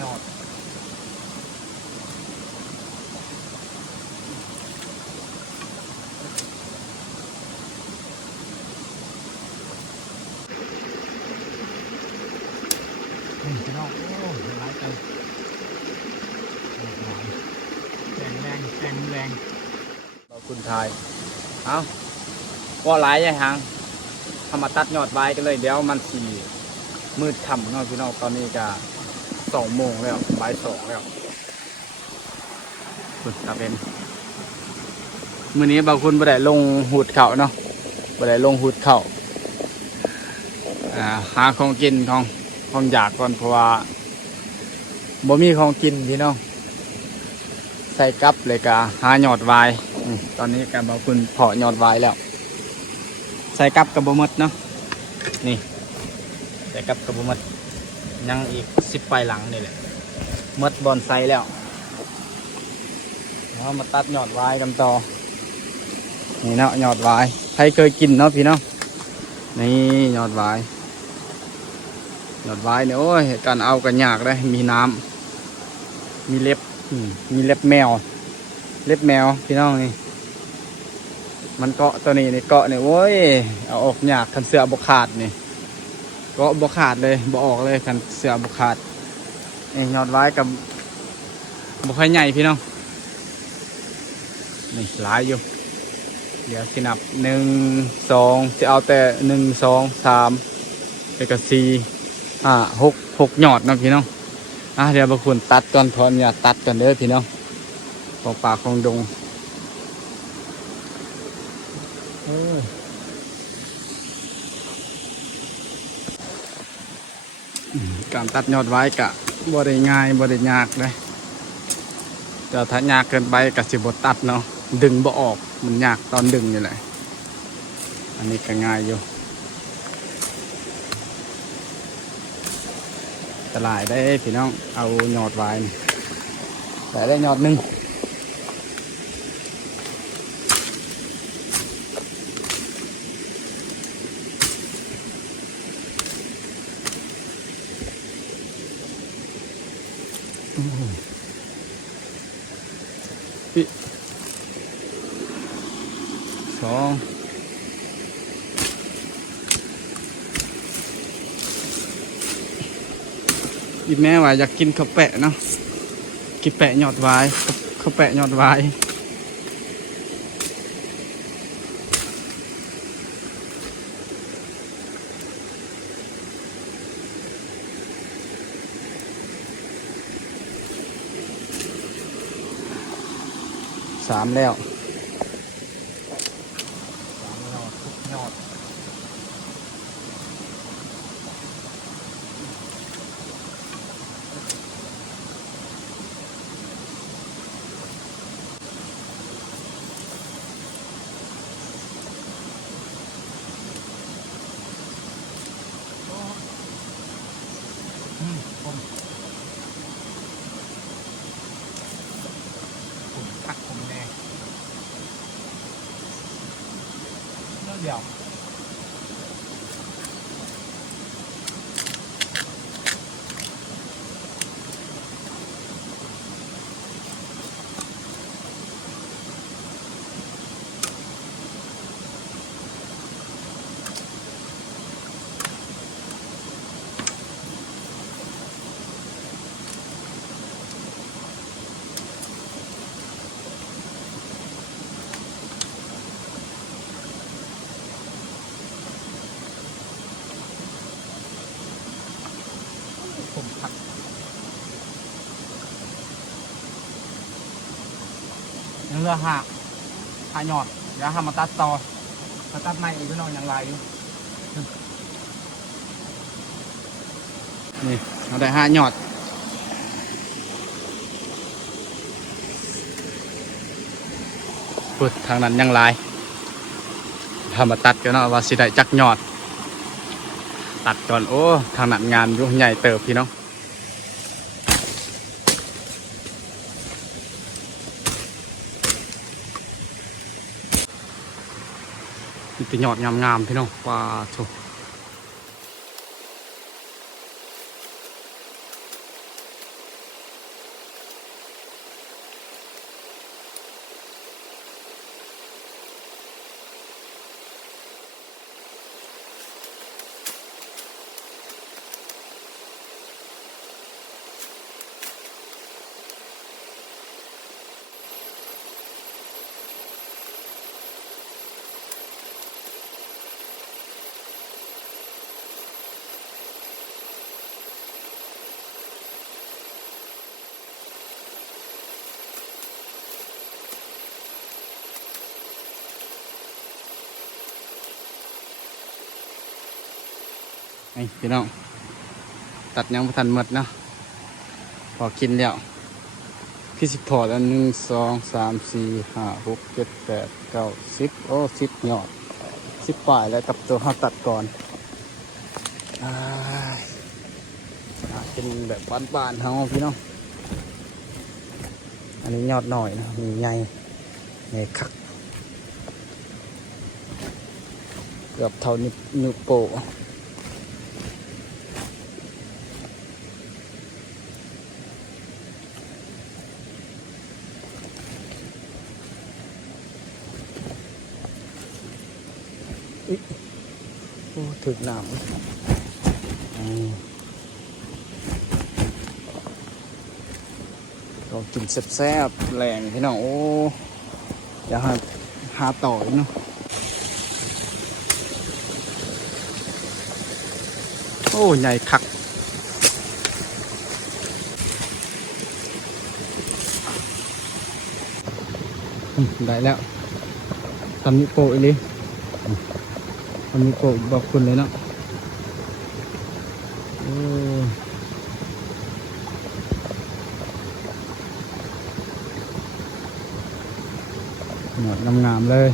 ยอดพี่น้องโอ้ร้ายใจแรงแรงเราคุณทายเอาว่าร้ายยังหางทำมาตัดยอดไว้กันเลยเดี๋ยวมันสีมืดค่ำเนาะพี่น้องตอนนี้ก็2 โมงแล้วบ่าย 2แล้วคุณตาเป็นมื้อนี้บางคนบ่ได้ลงหูดเข่าเนาะบ่ได้ลงหูดเข่าหาของกินของอยากก่อนเพราะว่าบ่มีของกินพี่น้องใส่กับเลยกะหายอดวายตอนนี้การบางคนเพาะยอดวายแล้วใส่กับกระบอกมดเนาะนี่ใส่กับกระบอกมดยังอีก10 ปลายหลังนี่แหละมดบอนไซแล้วแล้วมาตัดยอดวายกันต่อนี่เนาะยอดวายใครเคยกินเนาะพี่น้องนี่ยอดวายเนี่ยโอ้ยการเอากันยากเลยมีน้ำมีเล็บแมวพี่น้องนี่มันเกาะตัวนี้นี่เกาะเนี่ยโอ้ยเอาออกยากคันเสือบกขาดนี่เกาะบกขาดเลยบกออกเลยคันเสือบกขาดนี่ยอดไว้กับบกไข่ใหญ่พี่น้องนี่หลายอยู่เดี๋ยวสินับ1 2จะเอาแต่1 2 3แล้วก็4 5 6 ยอดนะพี่น้องเดี๋ยวบางคนตัดก่อนทอนอย่าตัดกันเด้อพี่น้องของป่าของดงการตัดยอดไว้กะบ่ได้ง่ายบ่ได้ยากเลยแต่ถ้ายากเกินไปกะสิบ่ตัดเนาะดึงบ่ออกมันยากตอนดึงนี่แหละอันนี้ก็ง่ายอยู่ตลาดได้พี่น้องเอายอดไว้แต่ได้ยอดหนึ่ง2อีแม่ว่าอยากกินข้าวแปะเนาะกินแปะยอดไว้ข้าวแปะยอดไว้3แล้วยอดพักผมแน่เดี๋ยวผมพักยังเหลือหายอดเดี๋ยวมาตัดต่อมาตัดใหม่อีกพี่น้องยังลายอยู่นี่เราได้5 ยอดปุ๊บทางนั้นยังลายมาตัดกันเนาะว่าสิได้จักยอดตัดก่อนโอ้ทางนั้นงานยุ่งใหญ่เติบพี่น้องมีแต่ยอดงามๆพี่น้องว้าโถ นี่พี่น้องตัดยังบ่ทันหมดเนาะพอกินแล้วพี่สิถอดอัน1 2 3 4 5 6 7 8 9 10โอ้10 ยอด10ปลายแล้วกับตัวเขาตัดก่อนอ่าเป็นแบบบ้านๆเขาพี่น้องอันนี้ยอดหน่อยนะมีใหญ่ใหญ่คักเกือบเท่านิ้วโป้โอ้ถึกน้ำเรากินแซ่บๆแรงพี่น้องโอ้อย่าหาต่อเนาะโอ้ใหญ่คักได้แล้วทำนิ้วโป้อีเลยทำนิ้วโป้บอกคุณเลยเนาะโอ้หนวดงามๆเลย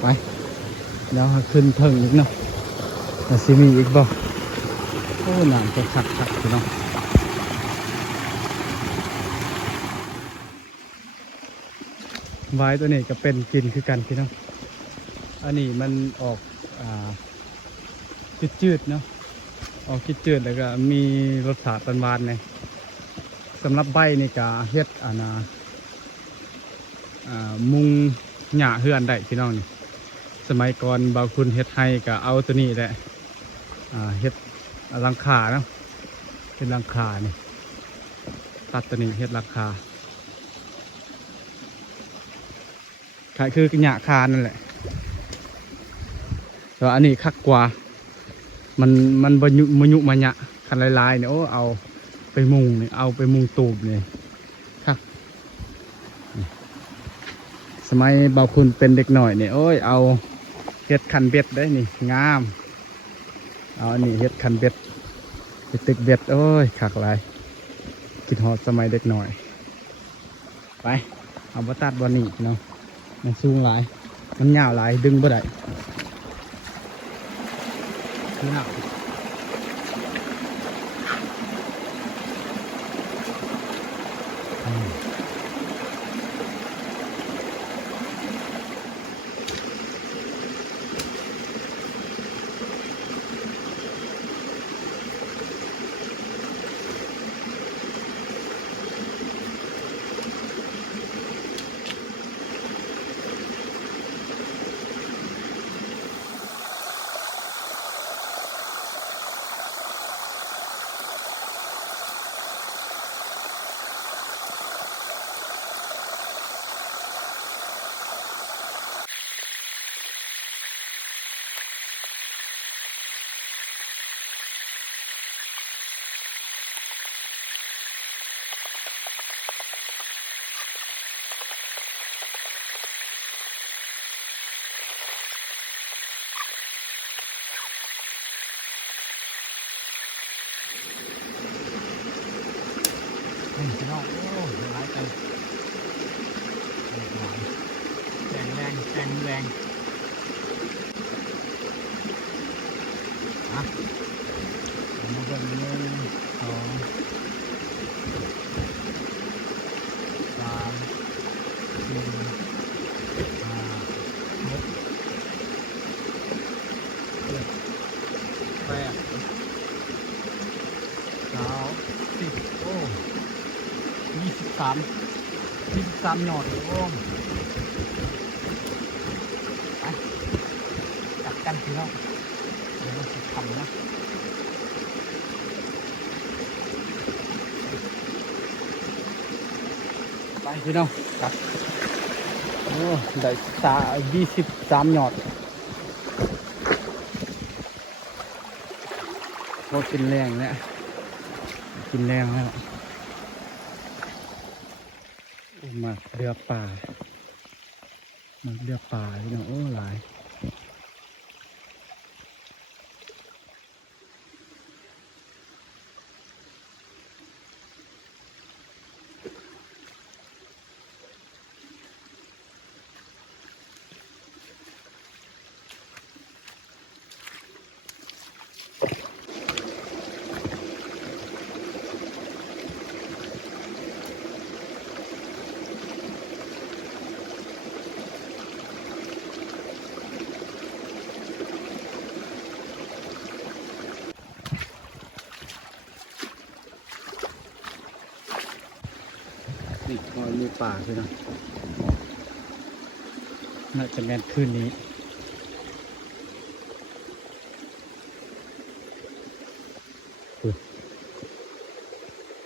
ไปเดี๋ยวขึ้นเพิ่งอีกเนาะแต่ซีมีอีกบ่โอ้หนามจะคักพี่น้องไว้ตัวนี้ก็เป็นกินคือกันพี่น้องอันนี้มันออกจืดๆเนาะออกจืดๆแล้วก็มีรสชาติหวานๆเลยสำหรับใบนี่ก็เฮ็ดมุงหญ้าเฮือนได้พี่น้องนี่สมัยก่อนบางคุณเฮ็ดให้ก็เอาตัวนี้แหละเฮ็ดหลังคาเนาะเฮ็ดหลังคานี่ตัดตัวนี้เฮ็ดหลังคาคือหญ้าคานั่นแหละแต่อันนี้คักกว่ามันบรรยุมาหยะคันลายๆเนี่ยโอ้เอาไปมุงเนี่ยเอาไปมุงตูบเนี่ยครับสมัยบ่าวคุณเป็นเด็กหน่อยเนี่ยโอ้ยเอาเฮ็ดคันเบ็ดได้นี่งามเอาอันนี้เฮ็ดคันเบ็ดไปตึกเบ็ดโอ้ยคักหลายคิดฮอดสมัยเด็กหน่อยไปเอาบัตัดบอลนี่เนาะมันสูงหลายมันยาวหลายดึงบ่ได้คือหนักพี่น้องโอ้ยหลายใจแรงอ่ะมาเบิ่ง1 2 3 4 5 6 7 8 9 10โอ้23หยอดโอ้ไปจับกันพี่น้องเดี๋ยวมันจะทำนะไปพี่น้องกลับโอ้ได้23หยอดเรากินแรงแล้วกินแรงแล้วมาเรือป่าพี่น้องโอ้หลาย นี่พอมีป่าใช่ไหมน่าจะแม่นคืนนี้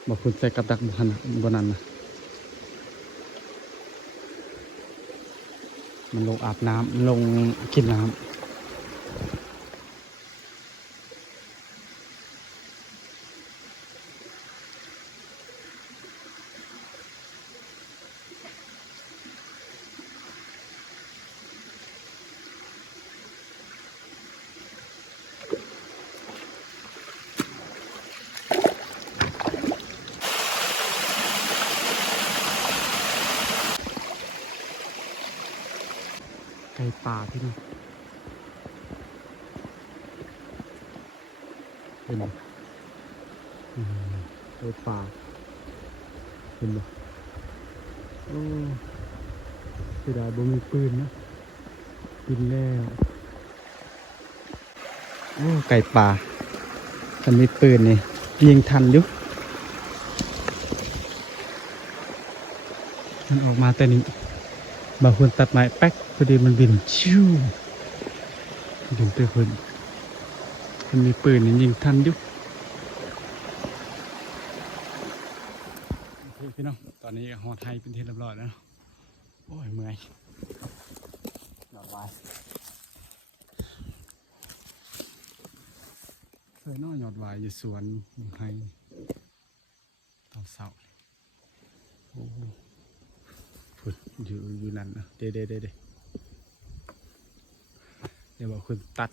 มาพุ่นใส่กับดักบนนั้นนะมันลงอาบน้ำลงกินน้ำไก่ป่าพี่น้องเห็นไหมไก่ป่าเห็นไหมโอ้เสียดายบ่มีปืนนะกินแล้วโอ้ไก่ป่าถ้ามีปืนนี่ยิงทันอยู่มันออกมาแต่นี้บางคนตัดไม้แป๊กพอดีมันบินชิวบินเตะคนมันมีปืนนี่ยิงทันอยู่โอเคพี่น้องตอนนี้หอดไทยเป็นที่เรียบร้อยแล้วโอ้ยเมื่อยหยอดไว้เคยน้อยหยอดไว้อยู่สวนอยู่ไฮตอนเสาร์โอ้ฝุ่นอยู่นั่นนะเดี๋ยวบอกคุณตัด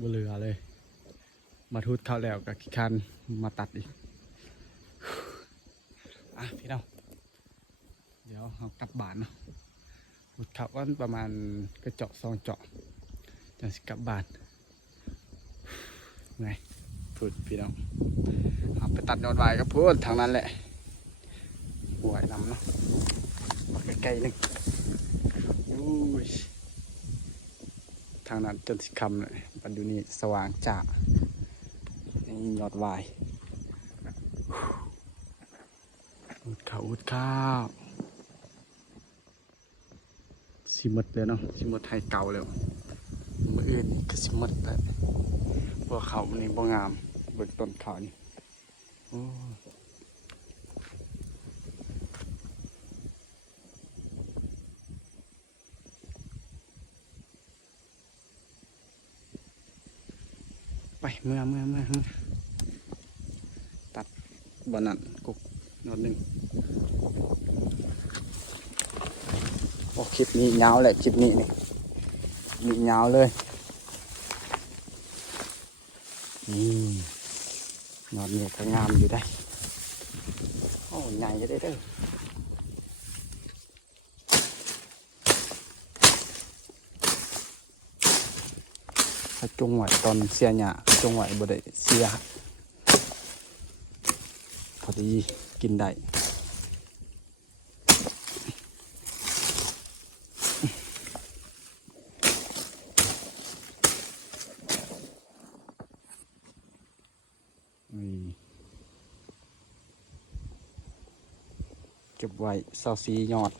บ่เหลือเลย มาทุดเข้าแล้วกับขี้คันมาตัดอีกพี่น้องเดี๋ยวเรากลับบ้านเนาะทุดเข้าวันประมาณกระเจาะ2 เจาะจะกลับบ้านไงพูดพี่น้องเอาไปตัดยอดวายก็พูดทางนั้นแหละห่วยน้ำเนาะมาใกล้ๆนึงทางนั้นจนสิคำเลยปัจจุบันนี้สว่างจ้านี่ยอดวายอุดข้าวสิมดเลยเนาะสิมดไทยเก่าแล้วมืออื่นก็สิมดแล้วพวกเขานี่บ่งามเบิ่งต้นเขานี่ไปเมื่อตัดบอนันกุกนอดหนึ่งโอ้คลิปนี้ยาวแหละคลิปนี้นี่ยาวเลยนอดเนี่ยก็งามอยู่ได้โอ้ใหญ่ก็ได้เด้อถ้าจงไหวตอนเสียหยาจงไหวบ่ได้เสียพอดีกินได้เก็บไว้24 ยอด